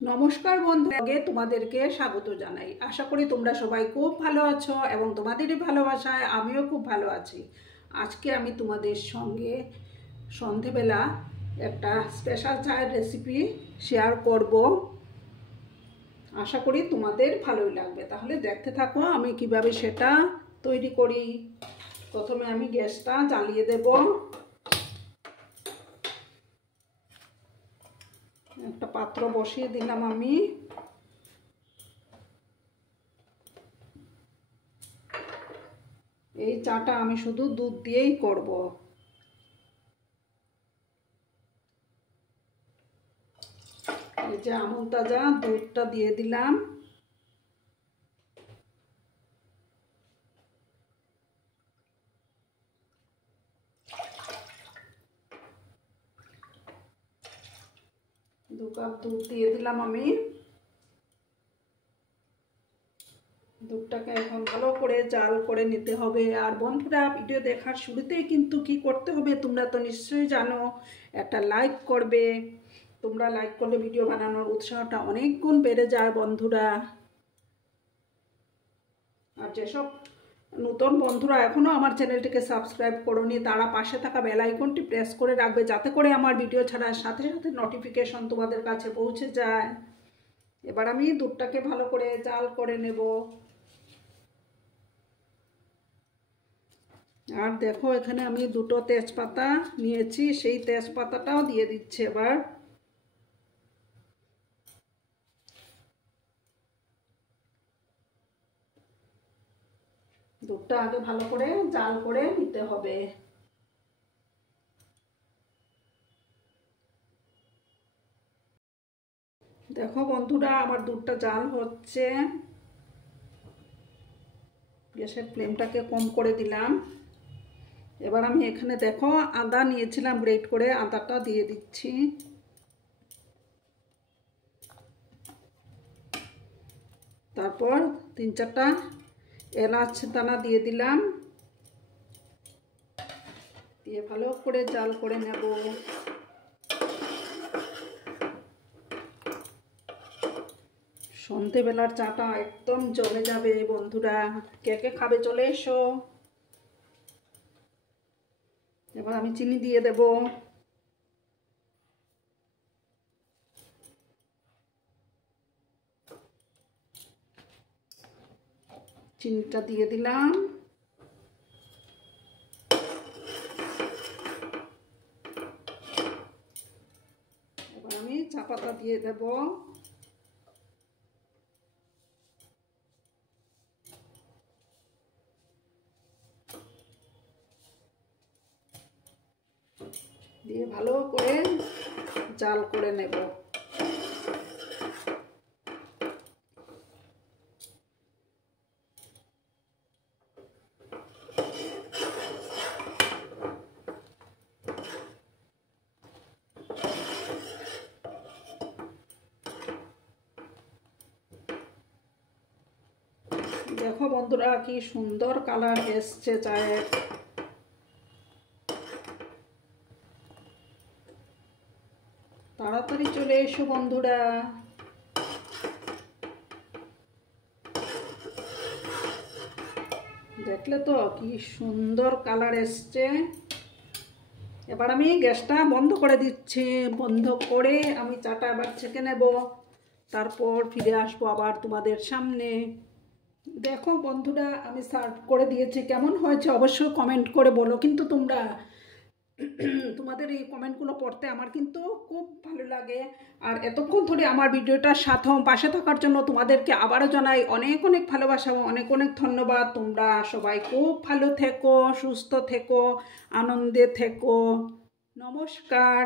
নমস্কার বন্ধু, আগে তোমাদেরকে স্বাগত জানাই। আশা করি তোমরা সবাই খুব ভালো আছো এবং তোমাদেরই ভালোবাসায় আমিও খুব ভালো আছি। আজকে আমি তোমাদের সঙ্গে সন্ধেবেলা একটা স্পেশাল চায়ের রেসিপি শেয়ার করব। আশা করি তোমাদের ভালোই লাগবে। তাহলে দেখতে থাকো আমি কিভাবে সেটা তৈরি করি। প্রথমে আমি গ্যাসটা জ্বালিয়ে দেব। একটা পাত্র বসিয়ে দিলাম আমি। এই চাটা আমি শুধু দুধ দিয়েই করব। এই যে আমুল তাজা দুধটা দিয়ে দিলাম। দু কাপ দুধ দিয়ে দিলাম আমি। দুধটাকে এখন ভালো করে জাল করে নিতে হবে। আর বন্ধুরা, ভিডিও দেখার শুরুতেই কিন্তু কি করতে হবে তোমরা তো নিশ্চয়ই জানো, একটা লাইক করবে। তোমরা লাইক করলে ভিডিও বানানোর উৎসাহটা অনেক গুণ বেড়ে যায় বন্ধুরা। আর যেসব নতুন বন্ধুরা এখনও আমার চ্যানেলটিকে সাবস্ক্রাইব করোনি, তারা পাশে থাকা বেল আইকনটি প্রেস করে রাখবে, যাতে করে আমার ভিডিও ছাড়ার সাথে সাথে নোটিফিকেশন তোমাদের কাছে পৌঁছে যায়। এবার আমি দুধটাকে ভালো করে জাল করে নেব। আর দেখো, এখানে আমি দুটো তেজপাতা নিয়েছি, সেই তেজপাতাটাও দিয়ে দিচ্ছি এবার। দুধটা আগে ভালো করে জাল করে নিতে হবে। দেখো বন্ধুরা, আমার দুধটা জাল হচ্ছে। গ্যাসের ফ্লেমটাকে কম করে দিলাম। এবার আমি এখানে দেখো আদা নিয়েছিলাম গ্রেট করে, আদাটা দিয়ে দিচ্ছি। তারপর 3-4টা এলাচ দানা দিয়ে দিলাম। দিয়ে ভালো করে জাল করে নেব। সন্ধেবেলার চাটা একদম জমে যাবে বন্ধুরা। কে কে খাবে চলে এসো। এবার আমি চিনি দিয়ে দেব। চিনিটা দিয়ে দিলাম। এবার আমি চা পাতা দিয়ে দেব। দিয়ে ভালো করে জাল করে নেব। দেখো বন্ধুরা, কি সুন্দর কালার এসছে চায়ের। তাড়াতাড়ি চলে এসো বন্ধুরা। দেখলে তো কি সুন্দর কালার এসছে। এবার আমি গ্যাসটা বন্ধ করে দিচ্ছি। বন্ধ করে আমি চাটা আবার ছেঁকে নেব। তারপর ফিরে আসবো আবার তোমাদের সামনে। দেখো বন্ধুরা, আমি সার্ভ করে দিয়েছি। কেমন হয়েছে অবশ্যই কমেন্ট করে বলো। কিন্তু তোমরা তোমাদের এই কমেন্টগুলো পড়তে আমার কিন্তু খুব ভালো লাগে। আর এতক্ষণ ধরে আমার ভিডিওটার সাথে পাশে থাকার জন্য তোমাদেরকে আবারও জানাই অনেক অনেক ভালোবাসা, অনেক অনেক ধন্যবাদ। তোমরা সবাই খুব ভালো থেকো, সুস্থ থেকো, আনন্দে থেকো। নমস্কার।